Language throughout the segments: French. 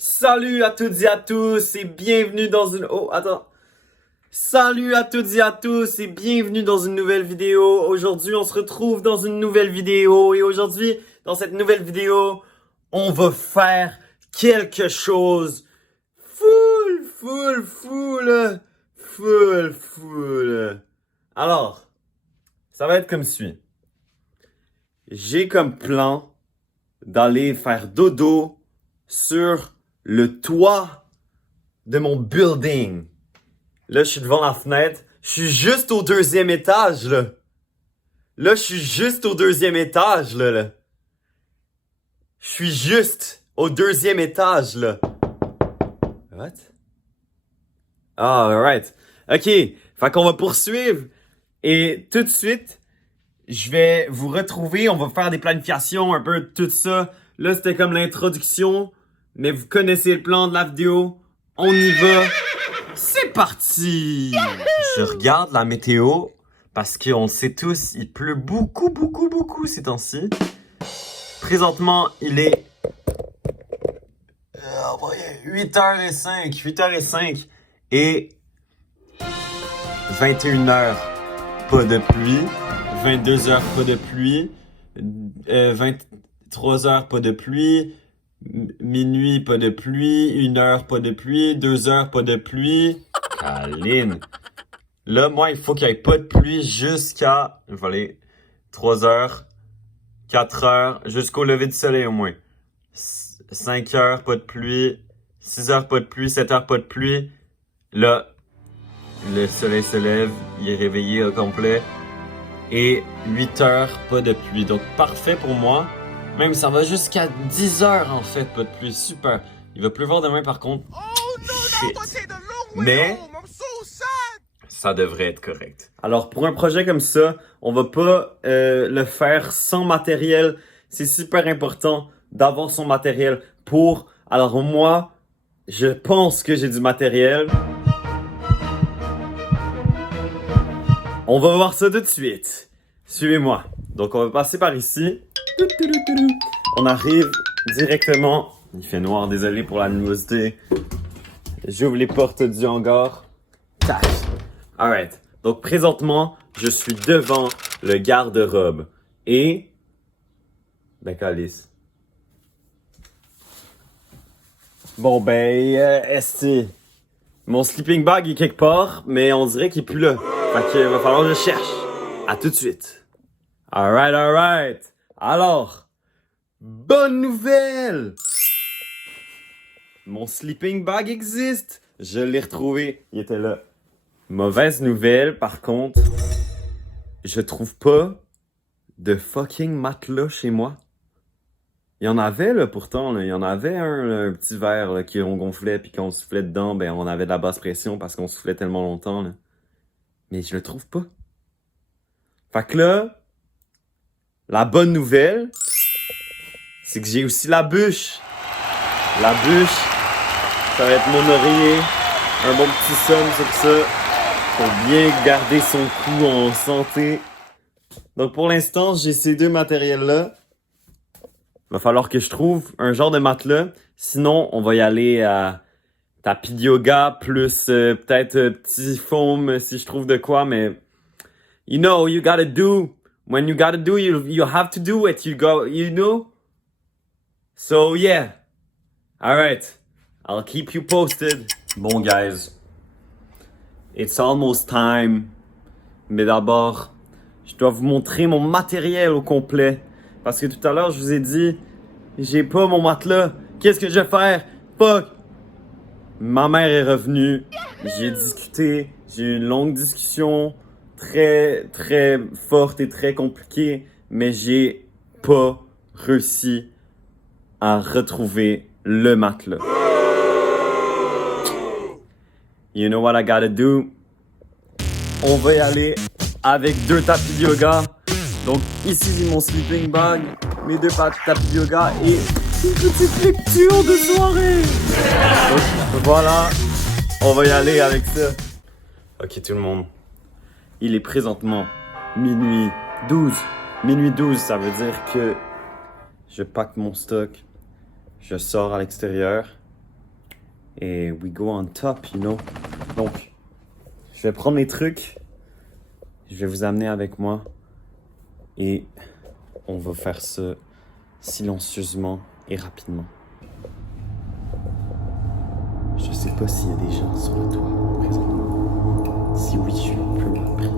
Salut à toutes et à tous et bienvenue dans une... Oh, attends. Salut à toutes et à tous et bienvenue dans une nouvelle vidéo. Aujourd'hui, on se retrouve dans une nouvelle vidéo et aujourd'hui, dans cette nouvelle vidéo, on va faire quelque chose full. Alors, ça va être comme suit. J'ai comme plan d'aller faire dodo sur le toit de mon building. Là, je suis devant la fenêtre. Je suis juste au deuxième étage, là. Là, je suis juste au deuxième étage, là. Je suis juste au deuxième étage, là. What? Ah, alright. Ok, fait qu'on va poursuivre. Et tout de suite, je vais vous retrouver. On va faire des planifications, un peu tout ça. Là, c'était comme l'introduction. Mais vous connaissez le plan de la vidéo. On y va. C'est parti! Je regarde la météo parce qu'on le sait tous, il pleut beaucoup ces temps-ci. Présentement, il est 8h05 et 21h, pas de pluie. 22h, pas de pluie. 23h, pas de pluie. Minuit, pas de pluie. 1h, pas de pluie. 2h, pas de pluie. Aline. Là, moi, il faut qu'il n'y ait pas de pluie jusqu'à, voilà, 3h, 4h, jusqu'au lever du soleil au moins. 5h, pas de pluie. 6h, pas de pluie. 7h, pas de pluie. Là, le soleil se lève. Il est réveillé au complet. Et 8h, pas de pluie. Donc, parfait pour moi. Même, ça va jusqu'à 10h, en fait, pas de pluie. Super. Il va pleuvoir demain, par contre. Shit. Mais, ça devrait être correct. Alors, pour un projet comme ça, on va pas le faire sans matériel. C'est super important d'avoir son matériel pour... Alors, moi, je pense que j'ai du matériel. On va voir ça tout de suite. Suivez-moi. Donc, on va passer par ici. On arrive directement. Il fait noir, désolé pour la luminosité. J'ouvre les portes du hangar. Tac. Alright. Donc, présentement, je suis devant le garde-robe. Et... Ben, calice. Bon, ben, mon sleeping bag est quelque part, mais on dirait qu'il est plus là. Fait qu'il va falloir que je cherche. À tout de suite. Alright. Alors, bonne nouvelle! Mon sleeping bag existe. Je l'ai retrouvé. Il était là. Mauvaise nouvelle, par contre, je trouve pas de fucking matelas chez moi. Il y en avait, là, pourtant, là. Il y en avait un petit verre, là, qui on gonflait, puis qu'on soufflait dedans, ben, on avait de la basse pression parce qu'on soufflait tellement longtemps, là. Mais je le trouve pas. Fait que là, la bonne nouvelle, c'est que j'ai aussi la bûche. La bûche, ça va être mon oreiller. Un bon petit somme sur ça. Pour bien garder son cou en santé. Donc pour l'instant, j'ai ces deux matériels-là. Il va falloir que je trouve un genre de matelas. Sinon, on va y aller à tapis de yoga plus peut-être petit foam si je trouve de quoi. Mais you know, you gotta do. When you gotta do, you have to do it. You know? So yeah. Alright. I'll keep you posted. Bon guys. It's almost time. Mais d'abord, je dois vous montrer mon matériel au complet. Parce que tout à l'heure, je vous ai dit, j'ai pas mon matelas. Qu'est-ce que je vais faire? Fuck! Ma mère est revenue. J'ai discuté. J'ai eu une longue discussion. Très forte et très compliquée. Mais j'ai pas réussi à retrouver le matelas. You know what I gotta do? On va y aller avec deux tapis de yoga. Donc ici j'ai mon sleeping bag, mes deux tapis de yoga et une petite lecture de soirée. Donc voilà, on va y aller avec ça. Ok tout le monde, il est présentement minuit 12. Minuit 12, ça veut dire que je pack mon stock, je sors à l'extérieur et we go on top, you know. Donc, je vais prendre les trucs, je vais vous amener avec moi et on va faire ça silencieusement et rapidement. Je sais pas s'il y a des gens sur le toit présentement. Si oui, je suis un peu mal pris.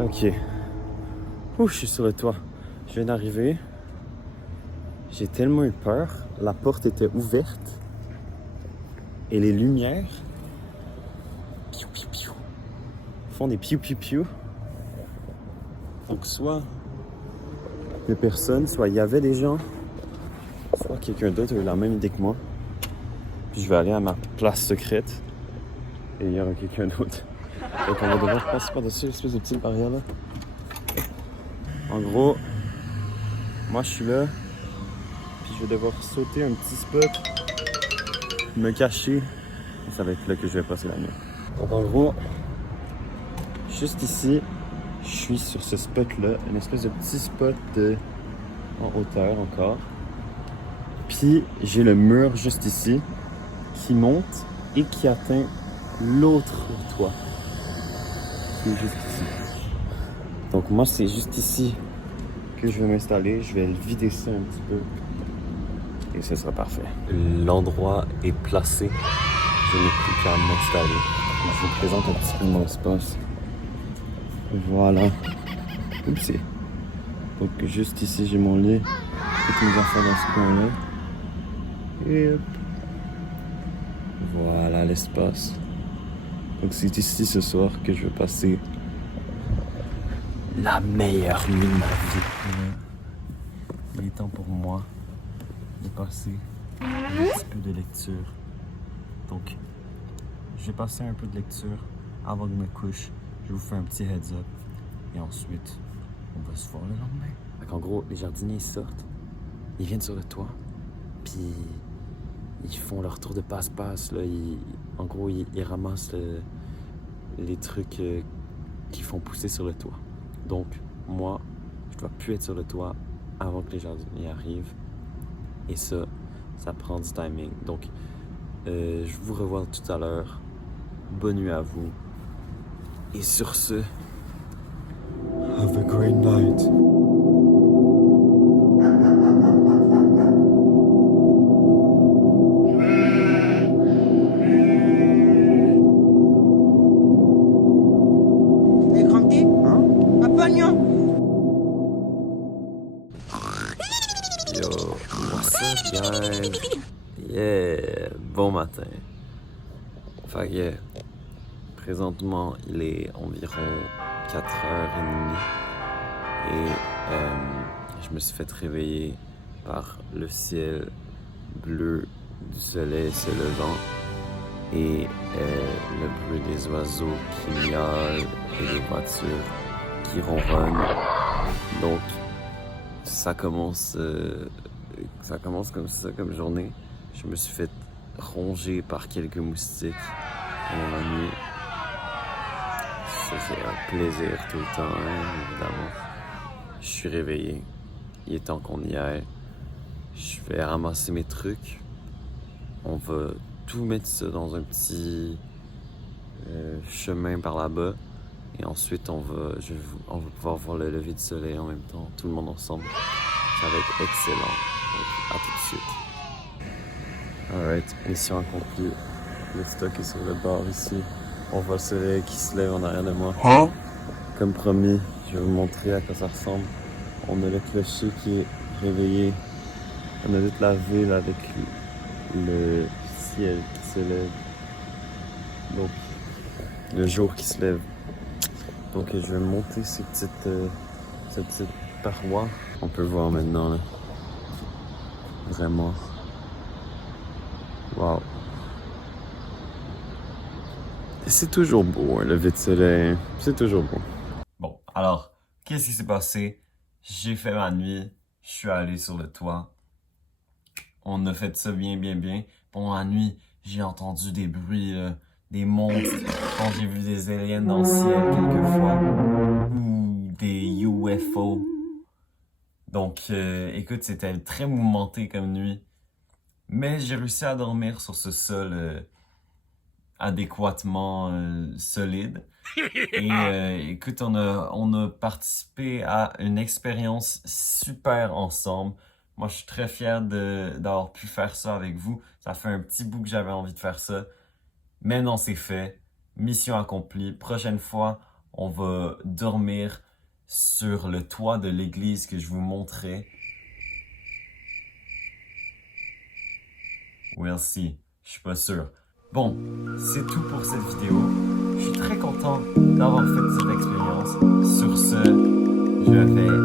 Ok. Ouh, je suis sur le toit. Je viens d'arriver. J'ai tellement eu peur. La porte était ouverte. Et les lumières piou, piou, piou, font des piou piou piou. Donc soit des personnes, soit il y avait des gens, soit quelqu'un d'autre a eu la même idée que moi. Puis je vais aller à ma place secrète. Et il y aura quelqu'un d'autre. Donc on va devoir passer par-dessus l'espèce de petite barrière là. En gros, moi je suis là. Puis je vais devoir sauter un petit spot. Me cacher. Et ça va être là que je vais passer la nuit. Donc en gros, juste ici, je suis sur ce spot-là. Une espèce de petit spot en hauteur encore. Puis j'ai le mur juste ici qui monte et qui atteint l'autre toit. Qui est juste ici. Donc moi c'est juste ici que je vais m'installer. Je vais le vider ça un petit peu. Et ce sera parfait. L'endroit est placé. Je n'ai plus qu'à m'installer. Je vous présente un petit peu mon espace. Voilà. Oups. Donc juste ici j'ai mon lit. Toutes mes affaires dans ce coin-là. Et hop. Voilà l'espace. Donc c'est ici ce soir que je vais passer la meilleure nuit de ma vie. Il est temps pour moi de passer un petit peu de lecture. Donc, je vais passer un peu de lecture avant de me coucher. Je vous fais un petit heads up. Et ensuite, on va se voir le lendemain. Donc, en gros, les jardiniers sortent. Ils viennent sur le toit. Puis, ils font leur tour de passe-passe. Là. En gros, ils ramassent les trucs qui font pousser sur le toit. Donc, moi, je dois plus être sur le toit avant que les jardiniers arrivent. Et ça prend du timing. Donc, je vous revois tout à l'heure. Bonne nuit à vous. Et sur ce, have a great night. T'es craqué? Hein? Un pognon! Yo, what's up, guys? Yeah, bon matin. Fait que, présentement, il est environ 4h30 et je me suis fait réveiller par le ciel bleu du soleil se levant et le bruit des oiseaux qui miaulent et des voitures qui ronronnent. Donc, ça commence comme ça, comme journée. Je me suis fait ronger par quelques moustiques pendant la nuit. Ça, c'est un plaisir tout le temps, hein, évidemment. Je suis réveillé. Il est temps qu'on y aille. Je vais ramasser mes trucs. On va tout mettre ça dans un petit chemin par là-bas. Et ensuite, on va pouvoir voir le lever du soleil en même temps, tout le monde ensemble. Ça va être excellent. Donc, à tout de suite. Alright, mission accomplie. Le stock est sur le bord ici. On voit le soleil qui se lève en arrière de moi. Hein? Comme promis, je vais vous montrer à quoi ça ressemble. On a le clocher qui est réveillé. On a toute la ville avec le ciel qui se lève. Donc, le jour qui se lève. Donc, je vais monter cette petite paroi. On peut voir maintenant, là. Vraiment. Wow. Et c'est toujours beau, un lever de soleil. C'est toujours beau. Bon, alors, qu'est-ce qui s'est passé? J'ai fait ma nuit. Je suis allé sur le toit. On a fait ça bien. Pendant la nuit, j'ai entendu des bruits, des monstres. Quand j'ai vu des aliens dans le ciel quelquefois. Ou des UFO. Donc, écoute, c'était très mouvementé comme nuit. Mais j'ai réussi à dormir sur ce sol adéquatement solide. Et écoute, on a participé à une expérience super ensemble. Moi, je suis très fier d'avoir pu faire ça avec vous. Ça fait un petit bout que j'avais envie de faire ça. Maintenant, c'est fait. Mission accomplie. Prochaine fois, on va dormir sur le toit de l'église que je vous montrais. We'll see. Je suis pas sûr. Bon, c'est tout pour cette vidéo. Je suis très content d'avoir fait cette expérience. Sur ce, je vais